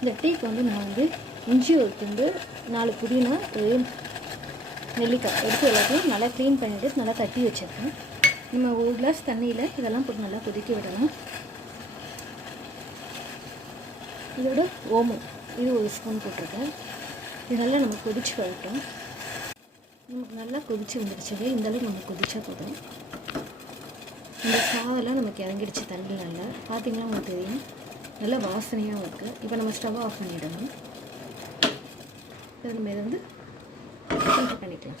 இந்த டீக்கு வந்து நான் வந்து இஞ்சி ஒரு துண்டு, 4 புதினா, ஒரு நெல்லிக்காய் எடுத்து எல்லாத்தையும் நல்லா க்ளீன் பண்ணிவிட்டு நல்லா தட்டி வச்சுருக்கேன். நம்ம ஒரு கிளாஸ் தண்ணியில் இதெல்லாம் போட்டு நல்லா கொதிக்க விடணும். இதோட ஓமம் இது ஒரு ஸ்பூன் போட்டிருக்கேன். இது நல்லா நம்ம கொதிச்சு வரட்டும். நமக்கு நல்லா கொதிச்சு வந்துடுச்சு. இந்தளவுக்கு நம்ம கொதிச்சா போதும். இந்த சாதெல்லாம் நமக்கு இறங்கிடுச்சு தண்ணி நல்லா. பார்த்திங்கன்னா உங்களுக்கு தெரியும், நல்லா வாசனையாகவும் இருக்குது. இப்போ நம்ம ஸ்டவ் ஆஃப் பண்ணிவிடணும். இதை நம்ம இதை வந்து ஃபில்டர் பண்ணிக்கலாம்.